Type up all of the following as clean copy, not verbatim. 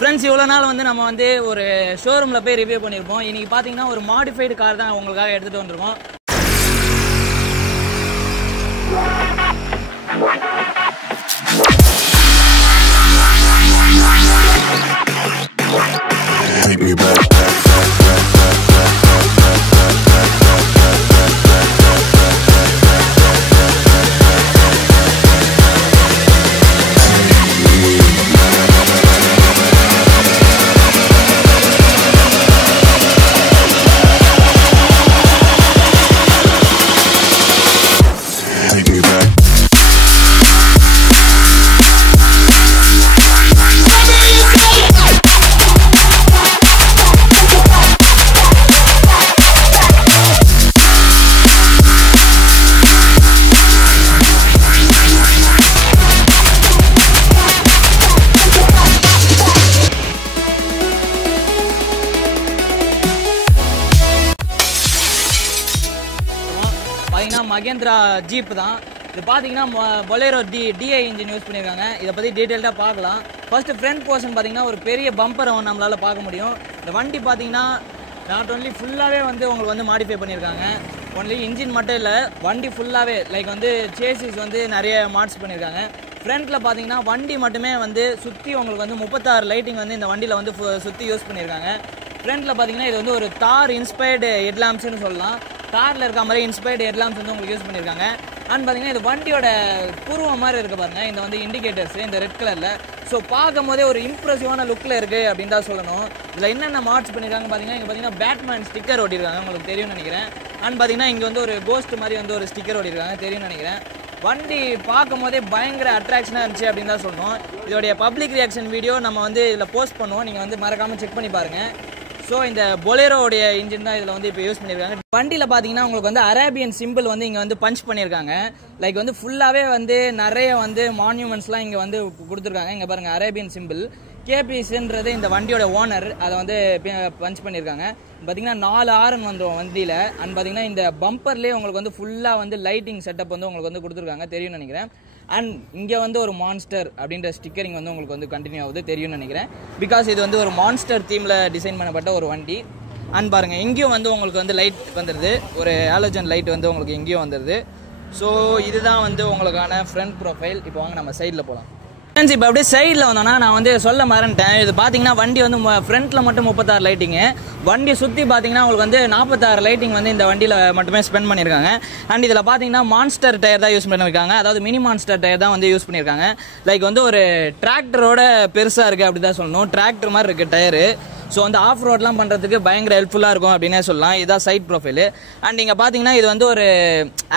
Friends இவ்வளோ நாள் வந்து நம்ம வந்து ஒரு ஷோரூமில் போய் ரிவ்யூ பண்ணியிருப்போம். இன்றைக்கி பார்த்தீங்கன்னா ஒரு மாடிஃபைடு கார் தான் உங்களுக்காக எடுத்துகிட்டு வந்திருக்கோம். மகேந்திரா ஜீப் தான் இது. பார்த்தீங்கன்னா பொலேரோ டிஐ இன்ஜின் யூஸ் பண்ணியிருக்காங்க. இதை பற்றி டீட்டெயில்டாக பார்க்கலாம். ஃபர்ஸ்ட் ஃப்ரண்ட் போர்ஷன் பார்த்தீங்கன்னா ஒரு பெரிய பம்பரை நம்மளால் பார்க்க முடியும். இந்த வண்டி பார்த்தீங்கன்னா நாட் ஒன்லி ஃபுல்லாகவே வந்து உங்களுக்கு வந்து மாடிஃபை பண்ணியிருக்காங்க. ஒன்லி இன்ஜின் மட்டும் இல்லை, வண்டி ஃபுல்லாகவே லைக் வந்து சேசிஸ் வந்து நிறைய மாட்ஸ் பண்ணியிருக்காங்க. ஃப்ரண்ட்டில் பார்த்தீங்கன்னா வண்டி மட்டுமே வந்து சுற்றி உங்களுக்கு வந்து 36 லைட்டிங் வந்து இந்த வண்டியில் வந்து சுற்றி யூஸ் பண்ணியிருக்காங்க. ஃப்ரண்ட்டில் பார்த்தீங்கன்னா இது வந்து ஒரு தார் இன்ஸ்பயர்டு ஹெட்லாம்ப்ஸ்னு சொல்லலாம். காரில் இருக்க மாதிரி இன்ஸ்பயர்டு ஹெட்லாம்ப்ஸ் வந்து உங்களுக்கு யூஸ் பண்ணியிருக்காங்க. அண்ட் பார்த்தீங்கன்னா இது வண்டியோட பூர்வம் மாதிரி இருக்குது பாருங்கள். இந்த வந்து இண்டிகேட்டர்ஸ் இந்த ரெட் கலரில். ஸோ பார்க்கும் போதே ஒரு இம்ப்ரெசிவான லுக்கில் இருக்குது அப்படின்னு தான் சொல்லணும். இதில் என்னென்ன மாட்ஸ் பண்ணியிருக்காங்க பார்த்தீங்கன்னா, இங்கே பார்த்தீங்கன்னா பேட்மேன் ஸ்டிக்கர் ஓட்டியிருக்காங்க, உங்களுக்கு தெரியும்னு நினைக்கிறேன். அண்ட் பார்த்தீங்கன்னா இங்கே வந்து ஒரு கோஸ்ட் மாதிரி வந்து ஒரு ஸ்டிக்கர் ஓட்டியிருக்காங்க, தெரியும்னு நினைக்கிறேன். வண்டி பார்க்கும் போதே பயங்கர அட்ராக்ஷனாக இருந்துச்சு அப்படின்னு தான் சொல்லணும். இதோடைய பப்ளிக் ரியாக்ஷன் வீடியோ நம்ம வந்து இதில் போஸ்ட் பண்ணுவோம், நீங்கள் வந்து மறக்காமல் செக் பண்ணி பாருங்கள். ஸோ இந்த பொலேரோடைய இன்ஜின் தான் இதில் வந்து இப்போ யூஸ் பண்ணியிருக்காங்க. வண்டியில் பார்த்தீங்கன்னா உங்களுக்கு வந்து அரேபியன் சிம்பிள் வந்து இங்கே வந்து பஞ்ச் பண்ணியிருக்காங்க. லைக் வந்து ஃபுல்லாகவே வந்து நிறைய வந்து மான்யூமெண்ட்ஸ்லாம் இங்கே வந்து கொடுத்துருக்காங்க. இங்கே பாருங்கள் அரேபியன் சிம்பிள். கேபிஎஸ்ன்றது இந்த வண்டியோட ஓனர், அதை வந்து பஞ்ச் பண்ணியிருக்காங்க. பார்த்தீங்கன்னா 4 ஆரன் வந்துடும் வண்டியில். அண்ட் பார்த்தீங்கன்னா இந்த பம்பர்லேயே உங்களுக்கு வந்து ஃபுல்லாக வந்து லைட்டிங் செட்டப் வந்து உங்களுக்கு வந்து கொடுத்துருக்காங்க, தெரியும்னு நினைக்கிறேன். அண்ட் இங்கே வந்து ஒரு மான்ஸ்டர் அப்படின்ற ஸ்டிக்கரிங் வந்து உங்களுக்கு வந்து கண்டினியூ ஆகுது, தெரியும்னு நினைக்கிறேன். பிகாஸ் இது வந்து ஒரு மான்ஸ்டர் தீமில் டிசைன் பண்ணப்பட்ட ஒரு வண்டி. அண்ட் பாருங்கள் இங்கேயும் வந்து உங்களுக்கு வந்து லைட் வந்துடுது, ஒரு ஹாலோஜன் லைட் வந்து உங்களுக்கு இங்கேயும் வந்துடுது. ஸோ இதுதான் வந்து உங்களுக்கான ஃப்ரண்ட் ப்ரொஃபைல். இப்போ வாங்க நம்ம சைடில் போகலாம். ஃப்ரெண்ட்ஸ் இப்போ அப்படியே சைடில் வந்தோன்னா நான் வந்து சொல்ல மறந்துட்டேன். இது பார்த்தீங்கன்னா வண்டி வந்து ஃப்ரண்ட்டில் மட்டும் 36 லைட்டிங்கு. வண்டி சுற்றி பார்த்தீங்கன்னா உங்களுக்கு வந்து 46 லைட்டிங் வந்து இந்த வண்டியில் மட்டுமே ஸ்பெண்ட் பண்ணியிருக்காங்க. அண்ட் இதில் பார்த்தீங்கன்னா மான்ஸ்டர் டயர் தான் யூஸ் பண்ணியிருக்காங்க, அதாவது மினி மான்ஸ்டர் டயர் தான் வந்து யூஸ் பண்ணியிருக்காங்க. லைக் வந்து ஒரு டிராக்டரோட பெருசாக இருக்குது அப்படி தான் சொல்லணும். டிராக்டர் மாதிரி இருக்குது டயரு. ஸோ வந்து ஆஃப் ரோட்லாம் பண்ணுறதுக்கு பயங்கர ஹெல்ப்ஃபுல்லாக இருக்கும் அப்படின்னே சொல்லலாம். இதுதான் சைட் ப்ரொஃபைலு. அண்ட் நீங்கள் பார்த்தீங்கன்னா இது வந்து ஒரு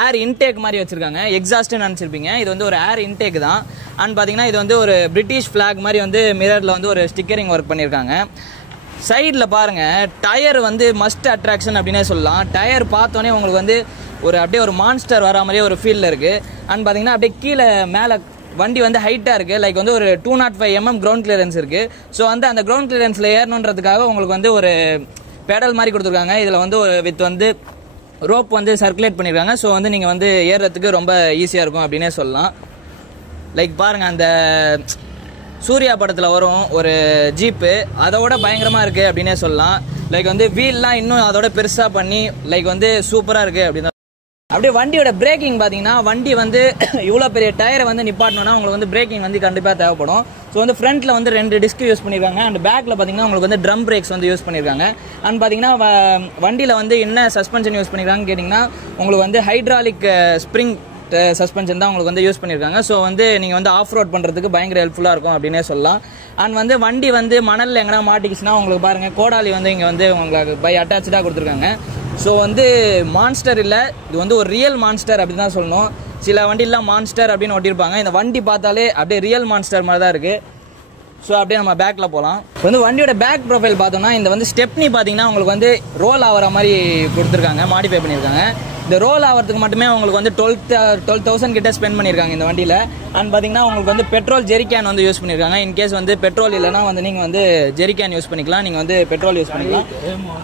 ஏர் இன்டேக் மாதிரி வச்சுருக்காங்க, எக்ஸாஸ்ட்டுன்னு நினச்சிருப்பீங்க. இது வந்து ஒரு ஏர் இன்டேக் தான். அண்ட் பார்த்தீங்கன்னா இது வந்து ஒரு பிரிட்டிஷ் ஃப்ளாக் மாதிரி வந்து மிரரில் வந்து ஒரு ஸ்டிக்கரிங் ஒர்க் பண்ணியிருக்காங்க. சைடில் பாருங்கள், டயர் வந்து மஸ்ட் அட்ராக்ஷன் அப்படின்னே சொல்லலாம். டயர் பார்த்தோன்னே உங்களுக்கு வந்து ஒரு அப்படியே ஒரு மான்ஸ்டர் வர மாதிரியே ஒரு ஃபீலில் இருக்குது. அண்ட் பார்த்தீங்கன்னா அப்படியே கீழே மேலே வண்டி வந்து ஹைட்டாக இருக்குது. லைக் வந்து ஒரு 205 mm கிரவுண்ட் கிளியரன்ஸ் இருக்குது. ஸோ வந்து அந்த கிரவுண்ட் கிளியரன்ஸில் ஏறணுன்றதுக்காக உங்களுக்கு வந்து ஒரு பெடல் மாதிரி கொடுத்துருக்காங்க. இதில் வந்து ஒரு வித் வந்து ரோப் வந்து சர்க்குலேட் பண்ணியிருக்காங்க. ஸோ வந்து நீங்கள் வந்து ஏறுறதுக்கு ரொம்ப ஈஸியாக இருக்கும் அப்படின்னே சொல்லலாம். லைக் பாருங்கள், அந்த சூர்யா படத்தில் வரும் ஒரு ஜீப்பு, அதோட பயங்கரமாக இருக்குது அப்படின்னே சொல்லலாம். லைக் வந்து வீல்லாம் இன்னும் அதோட பெருசாக பண்ணி லைக் வந்து சூப்பராக இருக்குது அப்படின்னு. அப்படியே வண்டியோட பிரேக்கிங் பார்த்தீங்கன்னா, வண்டி வந்து இவ்வளோ பெரிய டயரை வந்து நிப்பாட்டணும்னா உங்களுக்கு வந்து பிரேக்கிங் வந்து கண்டிப்பாக தேவைப்படும். ஸோ வந்து ஃப்ரண்ட்டில் வந்து 2 டிஸ்க் யூஸ் பண்ணியிருக்காங்க. அண்ட் பேக்கில் பார்த்தீங்கன்னா உங்களுக்கு வந்து ட்ரம் பிரேக்ஸ் வந்து யூஸ் பண்ணியிருக்காங்க. அண்ட் பார்த்தீங்கன்னா வண்டியில் வந்து என்ன சஸ்பென்ஷன் யூஸ் பண்ணியிருக்காங்கன்னு கேட்டிங்கன்னா, உங்களுக்கு வந்து ஹைட்ராலிக் ஸ்ப்ரிங் சஸ்பென்ஷன் தான் உங்களுக்கு வந்து யூஸ் பண்ணியிருக்காங்க. ஸோ வந்து நீங்கள் வந்து ஆஃப் ரோட் பண்ணுறதுக்கு பயங்கர ஹெல்ப்ஃபுல்லாக இருக்கும் அப்படின்னே சொல்லலாம். அண்ட் வந்து வண்டி வந்து மணலில் எங்கன்னா மாட்டிக்கிச்சுன்னா உங்களுக்கு பாருங்கள் கோடாலி வந்து இங்கே வந்து உங்களுக்கு பை அட்டாச்சாக கொடுத்துருக்காங்க. ஸோ வந்து மான்ஸ்டர் இல்லை, இது வந்து ஒரு ரியல் மான்ஸ்டர் அப்படி தான் சொல்லணும். சில வண்டியெலாம் மான்ஸ்டர் அப்படின்னு ஒட்டியிருப்பாங்க. இந்த வண்டி பார்த்தாலே அப்படியே ரியல் மான்ஸ்டர் மாதிரி தான் இருக்குது. ஸோ அப்படியே நம்ம பேக்கில் போகலாம். வந்து வண்டியோட பேக் ப்ரொஃபைல் பார்த்தோம்னா, இந்த வந்து ஸ்டெப்னி பார்த்தீங்கன்னா உங்களுக்கு வந்து ரோல் ஆகிற மாதிரி கொடுத்துருக்காங்க, மாடிஃபை பண்ணியிருக்காங்க. இந்த ரோல் ஆகிறதுக்கு மட்டுமே உங்களுக்கு வந்து 12,000 கிட்ட ஸ்பெண்ட் பண்ணியிருக்காங்க இந்த வண்டியில். அண்ட் பார்த்தீங்கன்னா உங்களுக்கு வந்து பெட்ரோல் ஜெரிகேன் வந்து யூஸ் பண்ணியிருக்காங்க. இன்கேஸ் வந்து பெட்ரோல் இல்லைனா வந்து நீங்கள் வந்து ஜெரிகேன் யூஸ் பண்ணிக்கலாம், நீங்கள் வந்து பெட்ரோல் யூஸ் பண்ணிக்கலாம்.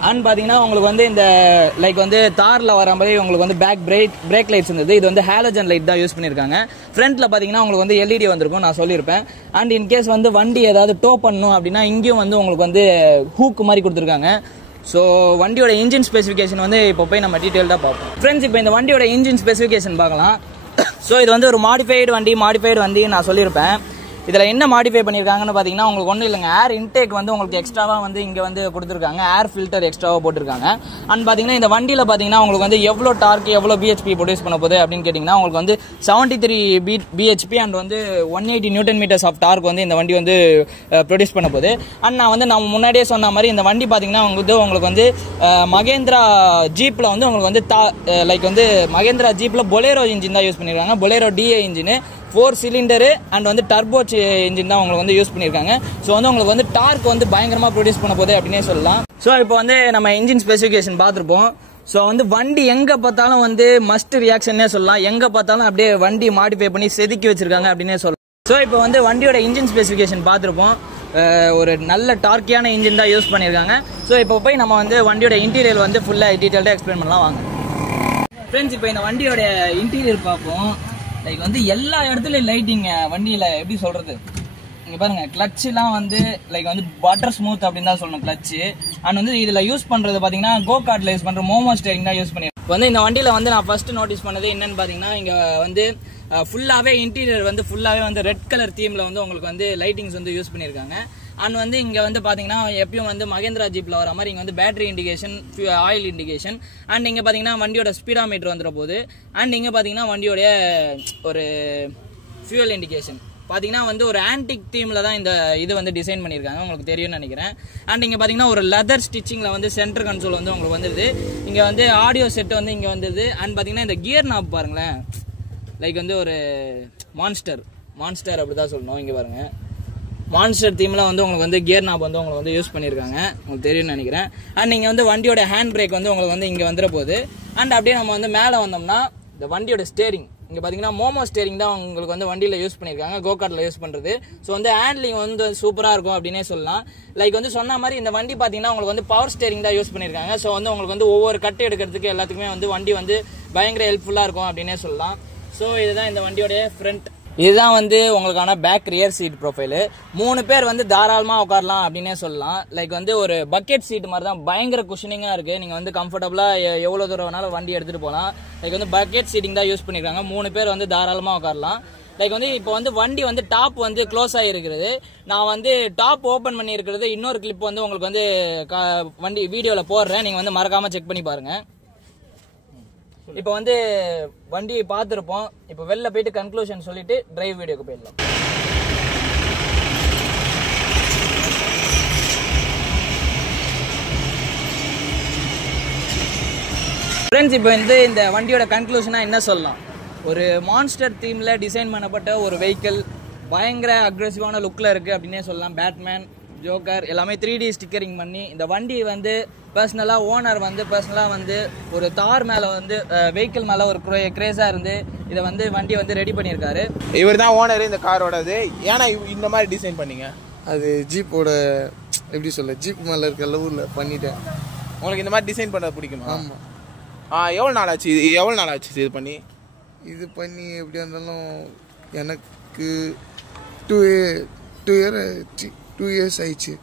அண்ட் பார்த்தீங்கன்னா உங்களுக்கு வந்து இந்த லைக் வந்து தாரில் வர மாதிரி உங்களுக்கு வந்து பேக் பிரேக் லைட்ஸ் இருந்தது. இது வந்து ஹாலஜன் லைட் தான் யூஸ் பண்ணியிருக்காங்க. ஃப்ரண்ட்டில் பார்த்தீங்கன்னா உங்களுக்கு வந்து எல்இடி வந்திருக்கும், நான் சொல்லியிருப்பேன். அண்ட் இன்கேஸ் வந்து வண்டி ஏதாவது டோ பண்ணணும் அப்படின்னா இங்கேயும் வந்து உங்களுக்கு வந்து ஹூக் மாதிரி கொடுத்துருக்காங்க. ஸோ வண்டியோட இன்ஜின் ஸ்பெசிஃபிகேஷன் வந்து இப்போ போய் நம்ம டீட்டெயில்டாக பார்ப்போம். ஃப்ரெண்ட்ஸ், இப்போ இந்த வண்டியோட இன்ஜின் ஸ்பெசிஃபிகேஷன் பார்க்கலாம். ஸோ இது வந்து ஒரு மாடிஃபைடு வண்டி நான் சொல்லியிருப்பேன். இதில் என்ன மாடிஃபை பண்ணியிருக்காங்கன்னு பார்த்தீங்கன்னா உங்களுக்கு ஒன்றும் இல்லைங்க, ஏர் இன்டேக் வந்து உங்களுக்கு எக்ஸ்ட்ராவாக வந்து இங்கே வந்து கொடுத்துருக்காங்க, ஏர் ஃபில்டர் எக்ஸ்ட்ராவாக போட்டிருக்காங்க. அண்ட் பார்த்தீங்கன்னா இந்த வண்டியில் பார்த்தீங்கன்னா உங்களுக்கு வந்து எவ்வளோ டார்க் எவ்வளோ பிஹெச்பி ப்ரொடியூஸ் பண்ண போகுது அப்படின்னு கேட்டிங்கன்னா உங்களுக்கு வந்து 73 பிஹெச்பி அண்ட் வந்து 180 நியூட்டன் மீட்டர்ஸ் ஆஃப் டார்க் வந்து இந்த வண்டி வந்து ப்ரொடியூஸ் பண்ண போகுது. அண்ட் நான் முன்னாடியே சொன்ன மாதிரி இந்த வண்டி பார்த்தீங்கன்னா உங்களுக்கு வந்து மகேந்திரா ஜீப்பில் வந்து உங்களுக்கு வந்து லைக் வந்து மகேந்திரா ஜீப்பில் பொலேரோ இன்ஜின் தான் யூஸ் பண்ணியிருக்காங்க. பொலேரோ டிஏ இன்ஜின் 4 சிலிண்டரு அண்ட் வந்து டர்போ இன்ஜின் தான் உங்களுக்கு வந்து யூஸ் பண்ணியிருக்காங்க. ஸோ வந்து உங்களுக்கு வந்து டார்க் வந்து பயங்கரமாக ப்ரொடியூஸ் பண்ண போகுது அப்படின்னே சொல்லலாம். ஸோ இப்போ வந்து நம்ம இன்ஜின் ஸ்பெசிஃபிகேஷன் பார்த்துருப்போம். ஸோ வந்து வண்டி எங்கே பார்த்தாலும் வந்து மஸ்ட் ரியாக்ஷன்னே சொல்லலாம், எங்கே பார்த்தாலும் அப்படியே வண்டி மாடிஃபை பண்ணி செதுக்கி வச்சிருக்காங்க அப்படின்னே சொல்லலாம். ஸோ இப்போ வந்து வண்டியோட இன்ஜின் ஸ்பெசிஃபிகேஷன் பார்த்துருப்போம். ஒரு நல்ல டார்க்கியான இன்ஜின் தான் யூஸ் பண்ணியிருக்காங்க. ஸோ இப்போ போய் நம்ம வந்து வண்டியோட இன்டீரியர் வந்து ஃபுல்லாக டீட்டெயில்டாக எக்ஸ்பிளைன் பண்ணலாம் வாங்க. ஃப்ரெண்ட்ஸ், இப்போ இந்த வண்டியோட இன்டீரியர் பார்ப்போம். லைக் வந்து எல்லா இடத்துலையும் லைட்டிங்க வண்டியில் எப்படி சொல்கிறது, இங்கே பாருங்கள் கிளட்ச்லாம் வந்து லைக் வந்து பட்டர் ஸ்மூத் அப்படின்னு தான் சொல்லணும் கிளட்ச்சு. அண்ட் வந்து இதில் யூஸ் பண்ணுறது பார்த்தீங்கன்னா கோ கார்ட்டில் யூஸ் பண்ணுற மோமோ ஸ்டேரிங் தான் யூஸ் பண்ணியிருக்கேன். இப்போ வந்து இந்த வண்டியில் வந்து நான் ஃபஸ்ட்டு நோட்டீஸ் பண்ணது என்னன்னு பார்த்தீங்கன்னா இங்கே வந்து ஃபுல்லாகவே இன்டீரியர் வந்து ஃபுல்லாகவே வந்து ரெட் கலர் தீமில் வந்து உங்களுக்கு வந்து லைட்டிங்ஸ் வந்து யூஸ் பண்ணியிருக்காங்க. அண்ட் வந்து இங்கே வந்து பார்த்தீங்கன்னா எப்பயும் வந்து மகேந்திரா ஜீப்பில் வர மாதிரி இங்கே வந்து battery indication, oil indication, and இங்கே பார்த்தீங்கன்னா வண்டியோட ஸ்பீடாமீட்டர் வந்துட போகுது. அண்ட் இங்கே பார்த்தீங்கன்னா வண்டியோடைய ஒரு ஃபியூவல் இண்டிகேஷன் பார்த்தீங்கன்னா வந்து ஒரு ஆன்டிக் தீமில் தான் இந்த இது வந்து டிசைன் பண்ணியிருக்காங்க, உங்களுக்கு தெரியும்னு நினைக்கிறேன். அண்ட் இங்கே பார்த்தீங்கன்னா ஒரு லெதர் ஸ்டிச்சிங்கில் வந்து சென்டர் கன்சோல் வந்து உங்களுக்கு வந்துடுது. இங்கே வந்து ஆடியோ செட் வந்து இங்கே வந்துடுது. அண்ட் பார்த்தீங்கன்னா இந்த கியர் நாப் பாருங்களேன், லைக் வந்து ஒரு மான்ஸ்டர் அப்படி தான் சொல்லணும். இங்கே பாருங்கள், மான்ஸ்டர் தீமில் வந்து உங்களுக்கு வந்து கியர் நாப் வந்து உங்களுக்கு வந்து யூஸ் பண்ணியிருக்காங்க, உங்களுக்கு தெரியும்னு நினைக்கிறேன். அண்ட் நீங்கள் வந்து வண்டியோட ஹேண்ட் பிரேக் வந்து உங்களுக்கு வந்து இங்கே வந்துட போகுது. அண்ட் அப்படியே நம்ம வந்து மேலே வந்தோம்னா இந்த வண்டியோட ஸ்டேரிங் இங்கே பார்த்தீங்கன்னா மோமோ ஸ்டேரிங் தான் உங்களுக்கு வந்து வண்டியில் யூஸ் பண்ணியிருக்காங்க, கோகார்ட்டில் யூஸ் பண்ணுறது. ஸோ வந்து ஹேண்ட்லிங் வந்து சூப்பராக இருக்கும் அப்படின்னே சொல்லலாம். லைக் வந்து சொன்ன மாதிரி இந்த வண்டி பார்த்தீங்கன்னா உங்களுக்கு வந்து பவர் ஸ்டேரிங் தான் யூஸ் பண்ணியிருக்காங்க. ஸோ வந்து உங்களுக்கு வந்து ஒவ்வொரு கட்டு எடுக்கிறதுக்கு எல்லாத்துக்குமே வந்து வண்டி வந்து பயங்கர ஹெல்ப்ஃபுல்லாக இருக்கும் அப்படின்னே சொல்லலாம். ஸோ இதுதான் இந்த வண்டியோடைய ஃப்ரண்ட். இதுதான் வந்து உங்களுக்கான பேக் ரியர் சீட் ப்ரொஃபைலு. 3 பேர் வந்து தாராளமாக உட்காரலாம் அப்படின்னே சொல்லலாம். லைக் வந்து ஒரு பக்கெட் சீட் மாதிரி தான், பயங்கர குஷனிங்காக இருக்குது. நீங்கள் வந்து கம்ஃபர்டபுளாக எவ்வளோ தூரம் வேணாலும் வண்டி எடுத்துகிட்டு போகலாம். லைக் வந்து பக்கெட் சீட்டிங் தான் யூஸ் பண்ணியிருக்காங்க. 3 பேர் வந்து தாராளமாக உட்காரலாம். லைக் வந்து இப்போ வந்து வண்டி வந்து டாப் வந்து க்ளோஸ் ஆகிருக்கிறது. நான் வந்து டாப் ஓப்பன் பண்ணியிருக்கிறது இன்னொரு கிளிப் வந்து உங்களுக்கு வந்து வண்டி வீடியோவில் போடுறேன், நீங்கள் வந்து மறக்காமல் செக் பண்ணி பாருங்கள். இப்போ வந்து வண்டியை பார்த்துருப்போம். இப்போ வெளில போயிட்டு கன்க்ளூஷன் சொல்லிட்டு டிரைவ் வீடியோக்கு போயிடலாம். ஃப்ரெண்ட்ஸ், இப்போ வந்து இந்த வண்டியோட கன்க்ளூஷனாக என்ன சொல்லலாம், ஒரு மான்ஸ்டர் தீமில் டிசைன் பண்ணப்பட்ட ஒரு வெஹிக்கிள், பயங்கர அக்ரெசிவான லுக்கில் இருக்குது அப்படின்னே சொல்லலாம். பேட்மேன், ஜோக்கர் எல்லாமே 3D ஸ்டிக்கரிங் பண்ணி இந்த வண்டி வந்து பர்சனலாக ஓனர் வந்து பர்சனலாக வந்து ஒரு தார் மேலே வந்து வெஹிக்கிள் மேலே ஒரு கிரேஸாக இருந்து இதை வந்து வண்டி வந்து ரெடி பண்ணியிருக்காரு. இவர் தான் ஓனர் இந்த காரோடது. ஏன்னா இந்த மாதிரி டிசைன் பண்ணீங்க? அது ஜீப்போட எப்படி சொல்ல, ஜீப் மேலே இருக்க லெவலில் பண்ணிட்டேன். உங்களுக்கு இந்த மாதிரி டிசைன் பண்ணுறது பிடிக்குமா? ஆமாம். எவ்வளோ நாள் ஆச்சு இது பண்ணி? இது பண்ணி எப்படியா இருந்தாலும் எனக்கு 2 இயர்ஸ் ஆயிடுச்சு.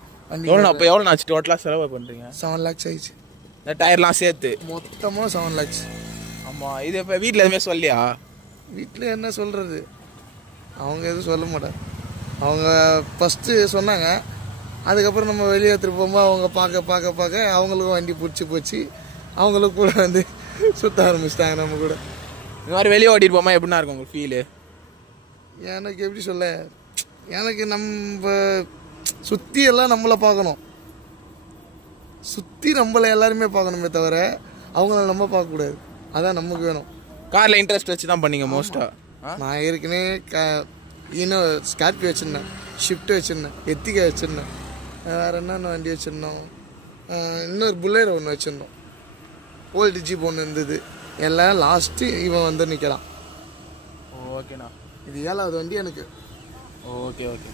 அப்போ எவ்வளோ ஆச்சு டோட்டலாக செலவு பண்ணுறீங்க? 7 lakhs ஆயிடுச்சு. இந்த டயர்லாம் சேர்த்து மொத்தமாக 7 lakhs. ஆமாம். இது இப்போ வீட்டில் எதுவுமே சொல்லியா? வீட்டில் என்ன சொல்கிறது, அவங்க எதுவும் சொல்ல மாட்டாங்க. அவங்க ஃபஸ்ட்டு சொன்னாங்க, அதுக்கப்புறம் நம்ம வெளியே எடுத்துகிட்டு போகும்போது அவங்க பார்க்க அவங்களுக்கும் வண்டி பிடிச்சி போச்சு. அவங்களுக்கு கூட வந்து சுற்ற ஆரம்பிச்சிட்டாங்க நம்ம கூட. இந்த மாதிரி வெளியே ஓட்டிட்டு போமா எப்படின்னா இருக்கும் உங்களுக்கு ஃபீலு? எனக்கு எப்படி சொல்ல, எனக்கு நம்ம சுற்றி எல்லாம் நம்மளை பார்க்கணும், சுற்றி நம்மளை எல்லாருமே பார்க்கணுமே தவிர அவங்கள நம்ம பார்க்கக்கூடாது. அதான் நமக்கு வேணும். காரில் இன்ட்ரெஸ்ட் வச்சு தான் பண்ணீங்க மோஸ்ட்டாக? நான் ஏற்கனவே இன்னும் ஸ்கார்பியோ வச்சுருந்தேன், ஷிஃப்ட் வச்சுருந்தேன், எத்திகா வச்சுருந்தேன், வேறு என்னென்ன வண்டி வச்சுருந்தோம், இன்னொரு புல்லேரோ ஒன்று வச்சுருந்தோம், ஓல்டு ஜீப் ஒன்று இருந்தது. எல்லாம் லாஸ்ட்டு இவன் வந்து நிற்கிறான். ஓகேண்ணா. இது 7வது வண்டி எனக்கு. ஓகே ஓகே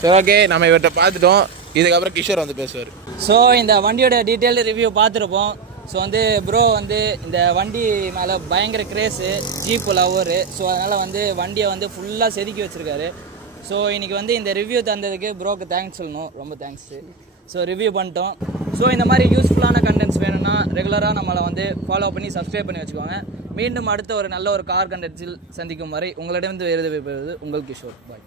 சரி ஓகே, நம்ம இவர்கிட்ட பார்த்துட்டோம். இதுக்கப்புறம் கிஷோர் வந்து பேசுவார். ஸோ இந்த வண்டியோட டீட்டெயில் ரிவ்யூ பார்த்துருப்போம். ஸோ வந்து ப்ரோ வந்து இந்த வண்டி மேலே பயங்கர கிரேஸு, ஜீப்பு லவ்வரு. ஸோ அதனால் வந்து வண்டியை வந்து ஃபுல்லாக செதுக்கி வச்சுருக்காரு. ஸோ இன்றைக்கி வந்து இந்த ரிவ்யூ தந்ததுக்கு ப்ரோக்கு தேங்க்ஸ் சொல்லணும், ரொம்ப தேங்க்ஸு. ஸோ ரிவ்யூ பண்ணிட்டோம். ஸோ இந்த மாதிரி யூஸ்ஃபுல்லான கண்டென்ட்ஸ் வேணும்னா ரெகுலராக நம்மளை வந்து ஃபாலோ பண்ணி சப்ஸ்கிரைப் பண்ணி வச்சுக்கோங்க. மீண்டும் அடுத்த ஒரு நல்ல ஒரு கார் கண்டென்ட்ஸில் சந்திக்கும் வரை உங்களிடமிருந்து வேறு உங்கள் கிஷோர். பாய்.